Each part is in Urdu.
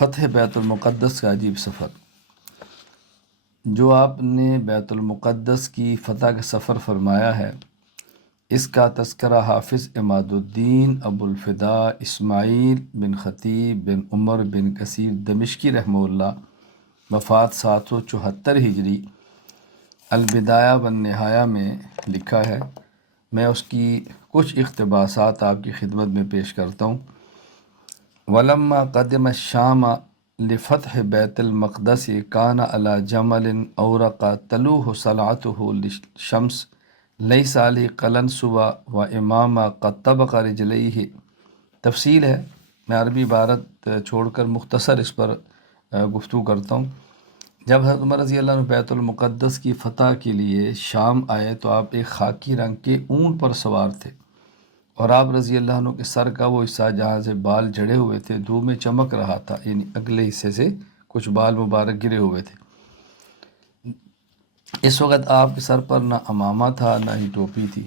فتح بیت المقدس کا عجیب سفر۔ جو آپ نے بیت المقدس کی فتح کا سفر فرمایا ہے، اس کا تذکرہ حافظ عماد الدین ابو الفداء اسماعیل بن خطیب بن عمر بن کثیر دمشقی رحمہ اللہ وفات 774 ہجری البدایہ والنہایہ میں لکھا ہے۔ میں اس کی کچھ اقتباسات آپ کی خدمت میں پیش کرتا ہوں۔ ولما قدم الشام لفتح بیت المقدس کان علی جمل اورق تلوہ صلعته للشمس لیس علی قلن صبا و امام قد طبق رجلیہ۔ تفصیل ہے، میں عربی عبارت چھوڑ کر مختصر اس پر گفتگو کرتا ہوں۔ جب حضرت عمر رضی اللہ عنہ بیت المقدس کی فتح کے لیے شام آئے تو آپ ایک خاکی رنگ کے اونٹ پر سوار تھے، اور آپ رضی اللہ عنہ کے سر کا وہ حصہ جہاں سے بال جڑے ہوئے تھے دھوپ میں چمک رہا تھا، یعنی اگلے حصے سے کچھ بال مبارک گرے ہوئے تھے۔ اس وقت آپ کے سر پر نہ عمامہ تھا نہ ہی ٹوپی تھی،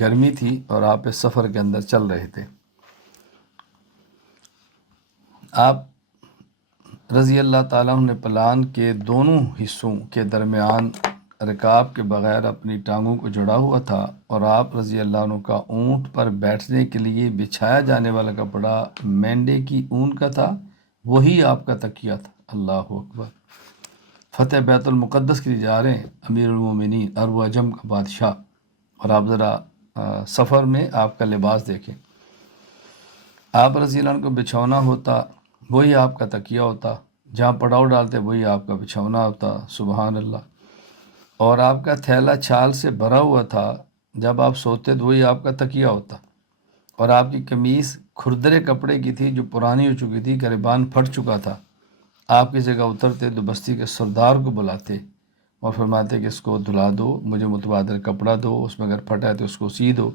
گرمی تھی اور آپ اس سفر کے اندر چل رہے تھے۔ آپ رضی اللہ تعالیٰ عنہ نے پلان کے دونوں حصوں کے درمیان رکاب کے بغیر اپنی ٹانگوں کو جڑا ہوا تھا، اور آپ رضی اللہ عنہ کا اونٹ پر بیٹھنے کے لیے بچھایا جانے والا کپڑا مینڈے کی اون کا تھا، وہی آپ کا تکیہ تھا۔ اللہ اکبر۔ فتح بیت المقدس کے لیے جا رہے ہیں، امیر المومنین عرب و عجم کا بادشاہ، اور آپ ذرا سفر میں آپ کا لباس دیکھیں۔ آپ رضی اللہ عنہ کو بچھونا ہوتا وہی آپ کا تکیہ ہوتا، جہاں پڑاؤ ڈالتے وہی آپ کا بچھونا ہوتا، سبحان اللہ۔ اور آپ کا تھیلا چھال سے بھرا ہوا تھا، جب آپ سوتے تو وہی آپ کا تکیہ ہوتا، اور آپ کی قمیص کھردرے کپڑے کی تھی جو پرانی ہو چکی تھی، گریبان پھٹ چکا تھا۔ آپ کی جگہ اترتے تو بستی کے سردار کو بلاتے اور فرماتے کہ اس کو دھلا دو، مجھے متبادل کپڑا دو، اس میں اگر پھٹا ہے تو اس کو سی دو۔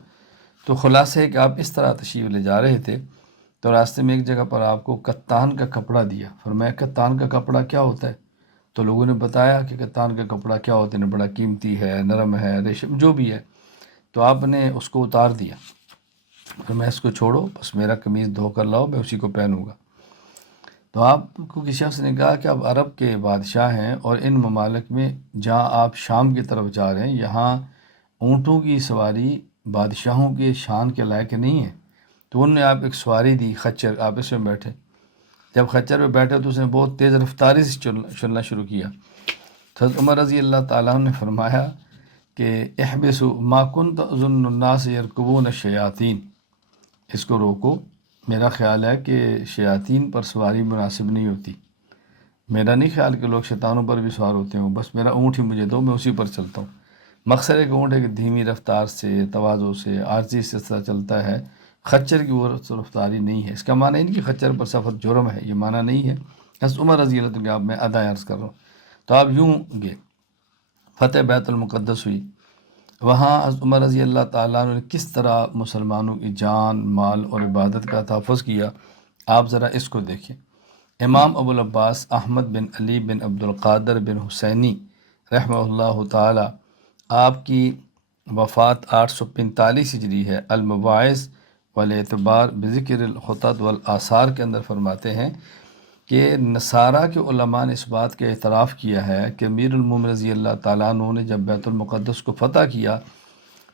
تو خلاصہ ہے کہ آپ اس طرح تشریف لے جا رہے تھے، تو راستے میں ایک جگہ پر آپ کو کتان کا کپڑا دیا۔ فرمایا کتان کا کپڑا کیا ہوتا ہے؟ تو لوگوں نے بتایا کہ کتان کا کپڑا کیا ہوتا ہے، بڑا قیمتی ہے، نرم ہے، ریشم جو بھی ہے۔ تو آپ نے اس کو اتار دیا کہ میں اس کو چھوڑو، بس میرا قمیض دھو کر لاؤ، میں اسی کو پہنوں گا۔ تو آپ کو کسی شخص نے کہا کہ آپ عرب کے بادشاہ ہیں، اور ان ممالک میں جہاں آپ شام کی طرف جا رہے ہیں یہاں اونٹوں کی سواری بادشاہوں کے شان کے لائق نہیں ہے۔ تو انہوں نے آپ ایک سواری دی، خچر، آپ اس میں بیٹھے۔ جب خچر پہ بیٹھے تو اس نے بہت تیز رفتاری سے چلنا شروع کیا۔ تو حضرت عمر رضی اللہ تعالیٰ عنہ نے فرمایا کہ احبسوا ما كنت اظن الناس يركبون الشیاطین، اس کو روکو، میرا خیال ہے کہ شیاطین پر سواری مناسب نہیں ہوتی، میرا نہیں خیال کہ لوگ شیطانوں پر بھی سوار ہوتے ہوں، بس میرا اونٹ ہی مجھے دو، میں اسی پر چلتا ہوں۔ مقصد ایک اونٹ ہے کہ دھیمی رفتار سے، تواضع سے، عاجزی سے طرح چلتا ہے، خچر کی وہ رفتاری نہیں ہے۔ اس کا معنی نہیں کہ خچر پر سفر جرم ہے، یہ معنی نہیں ہے۔ حضرت عمر رضی اللہ عنہ آپ میں ادا عرض کر رہا ہوں۔ تو آپ یوں گئے، فتح بیت المقدس ہوئی۔ وہاں حضرت عمر رضی اللہ تعالیٰ عنہ نے کس طرح مسلمانوں کی جان، مال اور عبادت کا تحفظ کیا، آپ ذرا اس کو دیکھیں۔ امام ابو العباس احمد بن علی بن عبد القادر بن حسینی رحمہ اللہ تعالی، آپ کی وفات 845 ہجری ہے۔ المواعظ والاعتبار بذکر الخطط والآثار کے اندر فرماتے ہیں کہ نصارہ کے علماء نے اس بات کا اعتراف کیا ہے کہ امیر المومنین رضی اللہ تعالیٰ عنہ نے جب بیت المقدس کو فتح کیا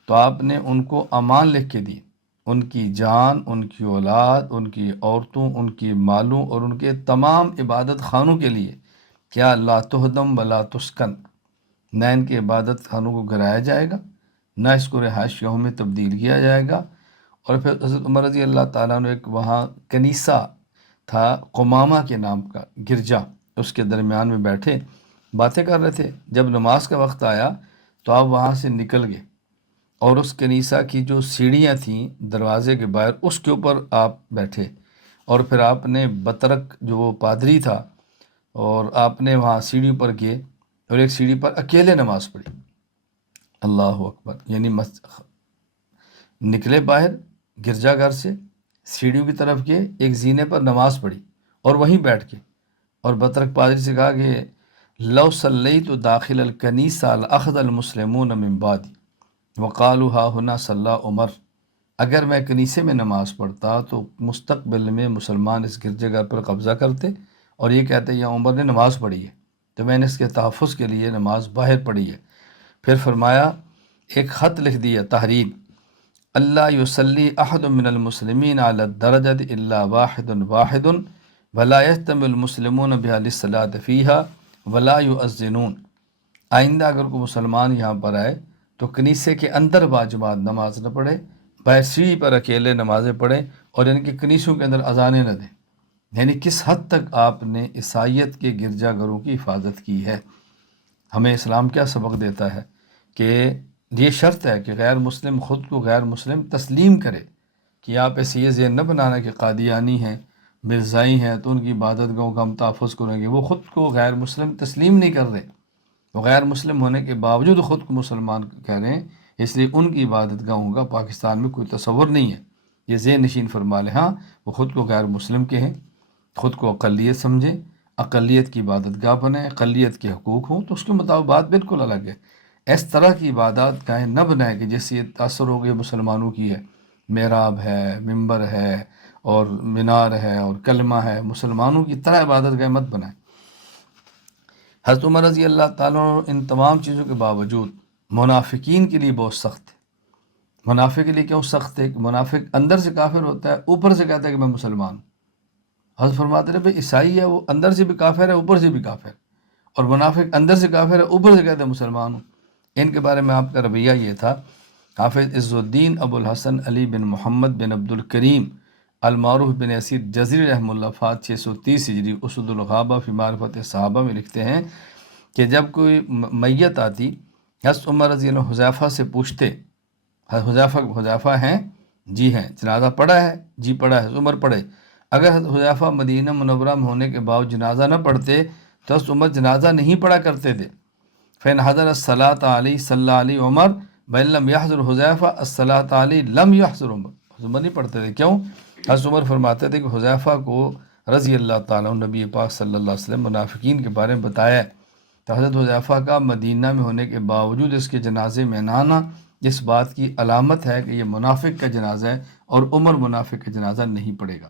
تو آپ نے ان کو امان لکھ کے دی، ان کی جان، ان کی اولاد، ان کی عورتوں، ان کی مالوں اور ان کے تمام عبادت خانوں کے لیے، کیا لا تہدم ولا تسکن، نہ ان کے عبادت خانوں کو گرایا جائے گا، نہ اس کو رہائش گاہوں میں تبدیل کیا جائے گا۔ اور پھر حضرت عمر رضی اللہ تعالیٰ عنہ ایک وہاں کنیسہ تھا قمامہ کے نام کا گرجا، اس کے درمیان میں بیٹھے باتیں کر رہے تھے۔ جب نماز کا وقت آیا تو آپ وہاں سے نکل گئے، اور اس کنیسہ کی جو سیڑھیاں تھیں دروازے کے باہر، اس کے اوپر آپ بیٹھے، اور پھر آپ نے بطرک جو وہ پادری تھا، اور آپ نے وہاں سیڑھی پر گئے اور ایک سیڑھی پر اکیلے نماز پڑھی۔ اللہ اکبر، یعنی نکلے باہر گرجا گھر سے، سیڑھیوں کی طرف گئے، ایک زینے پر نماز پڑھی اور وہیں بیٹھ کے، اور بطرک پادری سے کہا کہ لو صلیت داخل الکنیسہ لاخذ المسلمون من بعدی وقالوا ها هنا صلی عمر، اگر میں کنیسے میں نماز پڑھتا تو مستقبل میں مسلمان اس گرجا گھر پر قبضہ کرتے اور یہ کہتے ہیں یا عمر نے نماز پڑھی ہے، تو میں نے اس کے تحفظ کے لیے نماز باہر پڑھی ہے۔ پھر فرمایا ایک خط لکھ دیا تحریر، اللہ یصلی احد من المسلمین علی الدرجۃ الا واحد واحد ولا یجتمع المسلمون بها للصلاۃ فیها ولا یؤذنون۔ آئندہ اگر کوئی مسلمان یہاں پر آئے تو کنیسے کے اندر باجماعت نماز نہ پڑھے، باہر سیڑھی پر اکیلے نمازیں پڑھیں، اور ان کے کنیسوں کے اندر اذانیں نہ دیں۔ یعنی کس حد تک آپ نے عیسائیت کے گرجا گھروں کی حفاظت کی ہے۔ ہمیں اسلام کیا سبق دیتا ہے کہ یہ شرط ہے کہ غیر مسلم خود کو غیر مسلم تسلیم کرے، کہ آپ ایسے یہ ذہن نہ بنانا کہ قادیانی ہیں، مرزائی ہیں تو ان کی عبادت گاہوں کا ہم تحفظ کریں گے۔ وہ خود کو غیر مسلم تسلیم نہیں کر رہے، وہ غیر مسلم ہونے کے باوجود خود کو مسلمان کہہ رہے ہیں، اس لیے ان کی عبادت گاہوں کا پاکستان میں کوئی تصور نہیں ہے۔ یہ ذہن نشین فرما لیں، ہاں وہ خود کو غیر مسلم کہیں، خود کو اقلیت سمجھیں، اقلیت کی عبادت گاہ بنائیں، اقلیت کے حقوق ہوں تو اس کے مطابق بات بالکل الگ ہے۔ اس طرح کی عبادات گاہیں نہ بنائیں کہ جیسے یہ تاثر ہو گیا مسلمانوں کی ہے، محراب ہے، منبر ہے اور مینار ہے اور کلمہ ہے، مسلمانوں کی طرح عبادت گاہیں مت بنائیں۔ حضرت عمر رضی اللہ تعالیٰ عنہ ان تمام چیزوں کے باوجود منافقین کے لیے بہت سخت ہے۔ منافق کے لیے کیوں سخت ہے؟ کہ منافق اندر سے کافر ہوتا ہے، اوپر سے کہتا ہے کہ میں مسلمان ہوں۔ حضرت فرماتے ہیں بھئی عیسائی ہے، وہ اندر سے بھی کافر ہے، اوپر سے بھی کافر ہے، اور منافق اندر سے کافر ہے، اوپر سے کہتا ہے مسلمان ہوں۔ ان کے بارے میں آپ کا رویہ یہ تھا۔ حافظ عز الدین ابو الحسن علی بن محمد بن عبد الکریم المعروف بن اسیر جزری رحمہ اللہ فات 630 ہجری اسد الغابہ فی معرفت صحابہ میں لکھتے ہیں کہ جب کوئی میت آتی، حضرت عمر رضی اللہ عنہ حذیفہ سے پوچھتے، حذیفہ ہیں؟ جی ہیں۔ جنازہ پڑھا ہے؟ جی پڑھا ہے۔ عمر پڑھے۔ اگر حضرت حذیفہ مدینہ منورہ میں ہونے کے باوجود جنازہ نہ پڑھتے تو حضرت عمر جنازہ نہیں پڑھا کرتے تھے۔ فین حضر الصلاۃ علی صلی علی عمر بین لم یحضر حذیفہ الصلاۃ علی لم یحضر عمر۔ حضرت عمر نہیں پڑھتے تھے، کیوں؟ حضرت عمر فرماتے تھے کہ حذیفہ کو رضی اللہ تعالیٰ نبی پاک صلی اللہ علیہ وسلم منافقین کے بارے میں بتایا ہے، تو حضرت حذیفہ کا مدینہ میں ہونے کے باوجود اس کے جنازے میں نہ آنا اس بات کی علامت ہے کہ یہ منافق کا جنازہ ہے، اور عمر منافق کا جنازہ نہیں پڑے گا۔